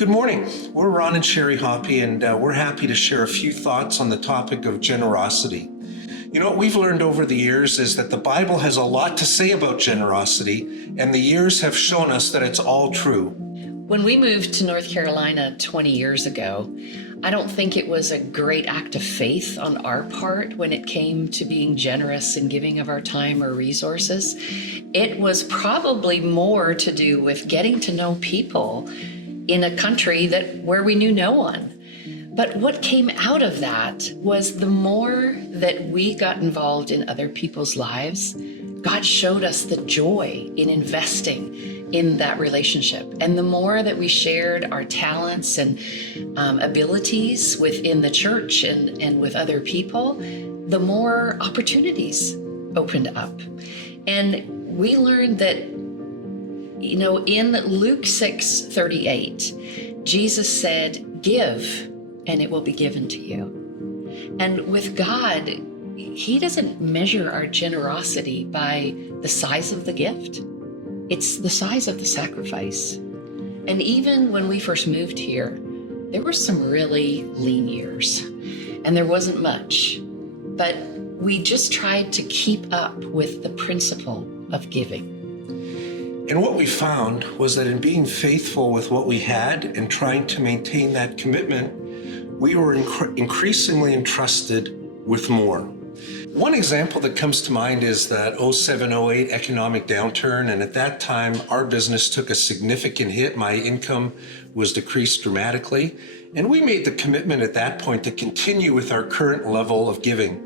Good morning. We're Ron and Sherry Hoppe, and we're happy to share a few thoughts on the topic of generosity. You know, what we've learned over the years is that the Bible has a lot to say about generosity, and the years have shown us that it's all true. When we moved to North Carolina 20 years ago, I don't think it was a great act of faith on our part when it came to being generous and giving of our time or resources. It was probably more to do with getting to know people in a country where we knew no one. But what came out of that was the more that we got involved in other people's lives, God showed us the joy in investing in that relationship. And the more that we shared our talents and abilities within the church and with other people, the more opportunities opened up. And we learned that, you know, in Luke 6:38, Jesus said, "Give, and it will be given to you." And with God, He doesn't measure our generosity by the size of the gift. It's the size of the sacrifice. And even when we first moved here, there were some really lean years, and there wasn't much. But we just tried to keep up with the principle of giving. And what we found was that in being faithful with what we had and trying to maintain that commitment, we were increasingly entrusted with more. One example that comes to mind is that 07-08 economic downturn, and at that time our business took a significant hit. My income was decreased dramatically, and we made the commitment at that point to continue with our current level of giving,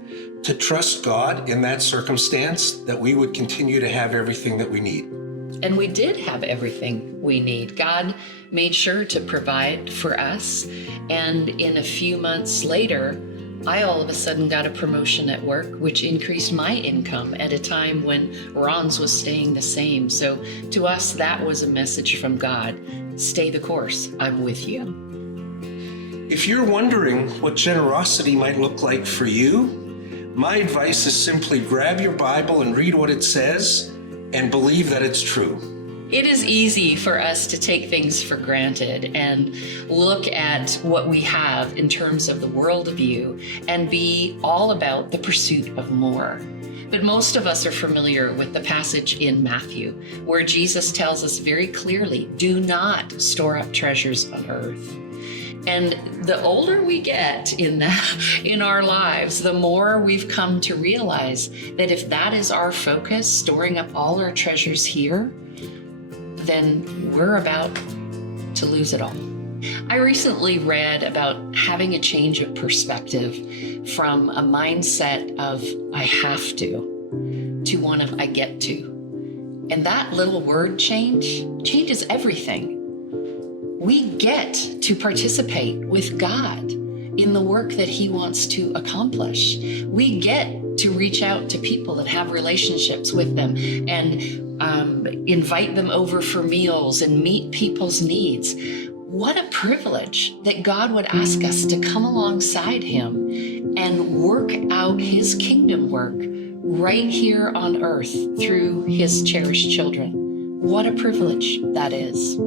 to trust God in that circumstance that we would continue to have everything that we need. And we did have everything we need. God made sure to provide for us. And in a few months later, I all of a sudden got a promotion at work, which increased my income at a time when Ron's was staying the same. So to us, that was a message from God. Stay the course. I'm with you. If you're wondering what generosity might look like for you, my advice is simply grab your Bible and read what it says and believe that it's true. It is easy for us to take things for granted and look at what we have in terms of the worldview and be all about the pursuit of more. But most of us are familiar with the passage in Matthew, where Jesus tells us very clearly, do not store up treasures on earth. And the older we get in our lives, the more we've come to realize that if that is our focus, storing up all our treasures here, then we're about to lose it all. I recently read about having a change of perspective from a mindset of I have to one of I get to. And that little word changes everything. We get to participate with God in the work that He wants to accomplish. We get to reach out to people and have relationships with them and invite them over for meals and meet people's needs. What a privilege that God would ask us to come alongside Him and work out His kingdom work right here on earth through His cherished children. What a privilege that is.